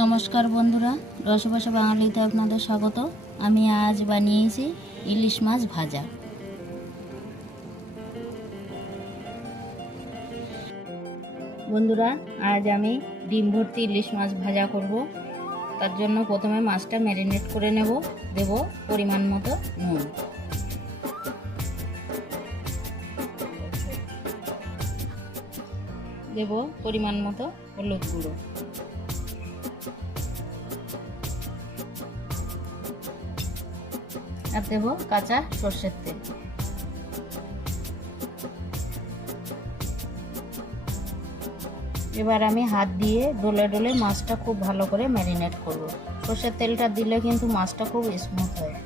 নমস্কার বন্ধুরা, রসবসা বাঙালিতে আপনাদের স্বাগত। আমি আজ বানিয়েছি ইলিশ মাছ ভাজা। বন্ধুরা, আজ আমি ডিম ভর্তি ইলিশ মাছ ভাজা করব। তার জন্য প্রথমে মাছটা ম্যারিনেট করে নেব। দেব পরিমাণ মতো নুন, দেব পরিমাণ মতো হলুদ গুঁড়ো, আর দেব কাঁচা সর্ষের তেল। এবার আমি হাত দিয়ে ডলে ডলে মাছটা খুব ভালো করে ম্যারিনেট করব। সর্ষের তেলটা দিলে কিন্তু মাছটা খুব স্মুথ হয়।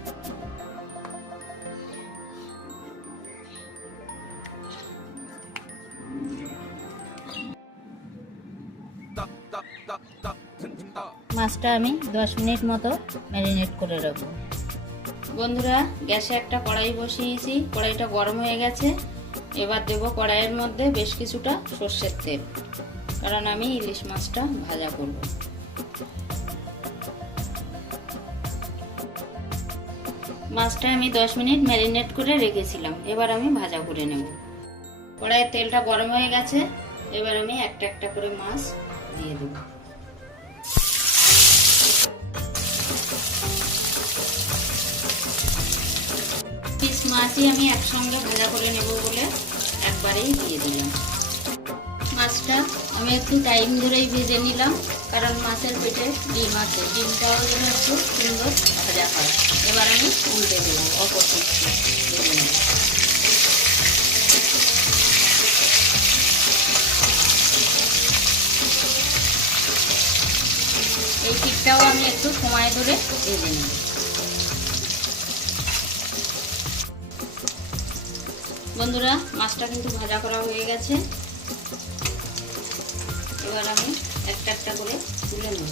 মাছটা আমি 10 মিনিট মতো ম্যারিনেট করে রাখবো। বন্ধুরা, গ্যাসে একটা কড়াই বসিয়েছি, কড়াইটা গরম হয়ে গেছে। এবার দেব কড়াইয়ের মধ্যে বেশ কিছুটা সর্ষের তেল, কারণ আমি ইলিশ মাছটা ভাজা করব। মাছটা আমি 10 মিনিট ম্যারিনেট করে রেখেছিলাম, এবার আমি ভাজা করে নেব। কড়াইয়ের তেলটা গরম হয়ে গেছে, এবার আমি একটা একটা করে মাছ দিয়ে দেব। পিস মাছই আমি একসঙ্গে ভাজা করে নেব বলে একবারেই দিয়ে দিলাম। মাছটা আমি একটু টাইম ধরেই ভেজে নিলাম, কারণ মাছের পেটে ডিম আছে, ডিমটাও যেন একটু সুন্দর ভাজা হয়। এবার আমি উল্টে দেবো, অপর দিকটা ভেজে নেব। এই পিঠটাও আমি একটু সময় ধরে ভেজে নেব। বন্ধুরা, মাছটা কিন্তু ভাজা করা হয়ে গেছে। এবার আমি একটা একটা করে তুলে নেব।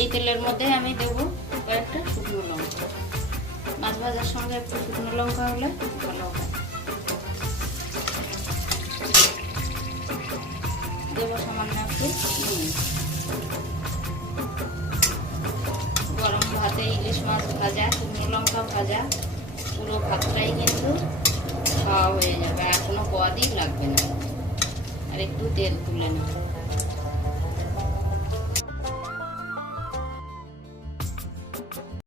এই তেলের মধ্যে আমি দেব কয়েকটা শুকনো লঙ্কা। মাছ ভাজার সঙ্গে একটু শুকনো লঙ্কা হলে ভালো হয়। দেব সামান্য একটু নুন। গরম ভাতে ইলিশ মাছ ভাজা, শুকনো লঙ্কা ভাজা, পুরো ভাতটাই কিন্তু খাওয়া হয়ে যাবে, আর কোনো পদই লাগবে না। আর একটু তেল তুলে নেব।